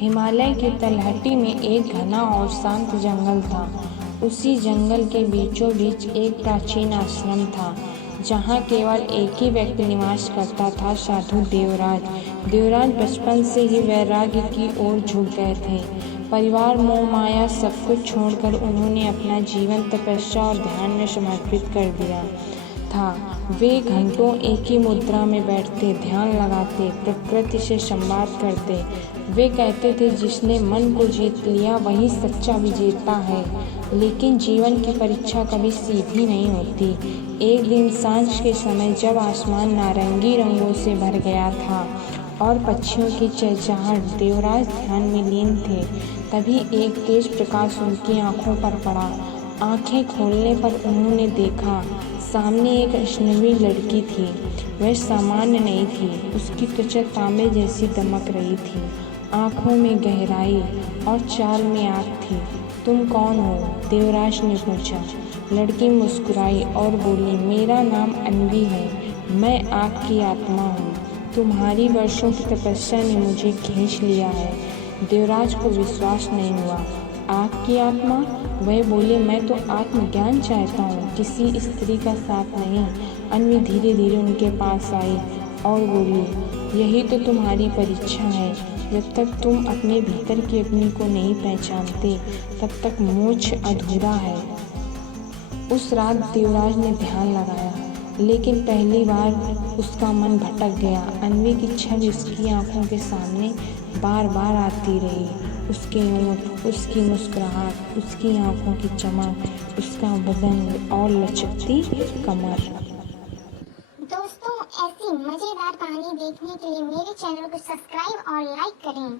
हिमालय की तलहटी में एक घना और शांत जंगल था। उसी जंगल के बीचों बीच एक प्राचीन आश्रम था, जहाँ केवल एक ही व्यक्ति निवास करता था, साधु देवराज। देवराज बचपन से ही वैराग्य की ओर झुक गए थे। परिवार, मोह माया सब कुछ छोड़कर उन्होंने अपना जीवन तपस्या और ध्यान में समर्पित कर दिया था। वे घंटों एक ही मुद्रा में बैठते, ध्यान लगाते, प्रकृति से संवाद करते। वे कहते थे, जिसने मन को जीत लिया वही सच्चा विजेता है। लेकिन जीवन की परीक्षा कभी सीधी नहीं होती। एक दिन सांझ के समय जब आसमान नारंगी रंगों से भर गया था और पक्षियों की चहचहाहट, देवराज ध्यान में लीन थे। तभी एक तेज प्रकाश उनकी आंखों पर पड़ा। आंखें खोलने पर उन्होंने देखा, सामने एक अजनबी लड़की थी। वह सामान्य नहीं थी। उसकी त्वचा तांबे जैसी दमक रही थी, आंखों में गहराई और चाल में आग थी। तुम कौन हो? देवराज ने पूछा। लड़की मुस्कुराई और बोली, मेरा नाम अन्वी है। मैं आग की आत्मा हूँ। तुम्हारी वर्षों की तपस्या ने मुझे खींच लिया है। देवराज को विश्वास नहीं हुआ। आग की आत्मा? वह बोले, मैं तो आत्मज्ञान चाहता हूँ, किसी स्त्री का साथ नहीं। अन्वी धीरे धीरे उनके पास आई और बोली, यही तो तुम्हारी परीक्षा है। जब तक तुम अपने भीतर की अग्नि को नहीं पहचानते, तब तक मोक्ष अधूरा है। उस रात देवराज ने ध्यान लगाया, लेकिन पहली बार उसका मन भटक गया। अन्वी की छवि उसकी आंखों के सामने बार बार आती रही। उसके होंठ, उसकी मुस्कुराहट, उसकी आंखों की चमक, उसका बदन और लचकती कमर। दोस्तों, ऐसी मजेदार कहानी देखने के लिए मेरे चैनल को सब्सक्राइब और लाइक करें।